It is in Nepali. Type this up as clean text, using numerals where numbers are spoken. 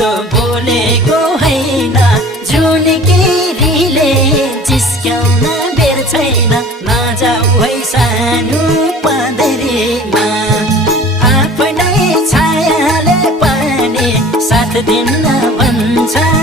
यस्तो बोलेको होइन झुन्किरीले जिस्क्याउन बेर छैन नजाऊ है सानो पँधेरीमा आफ्नै छायाले पनि साथ दिन भन्छ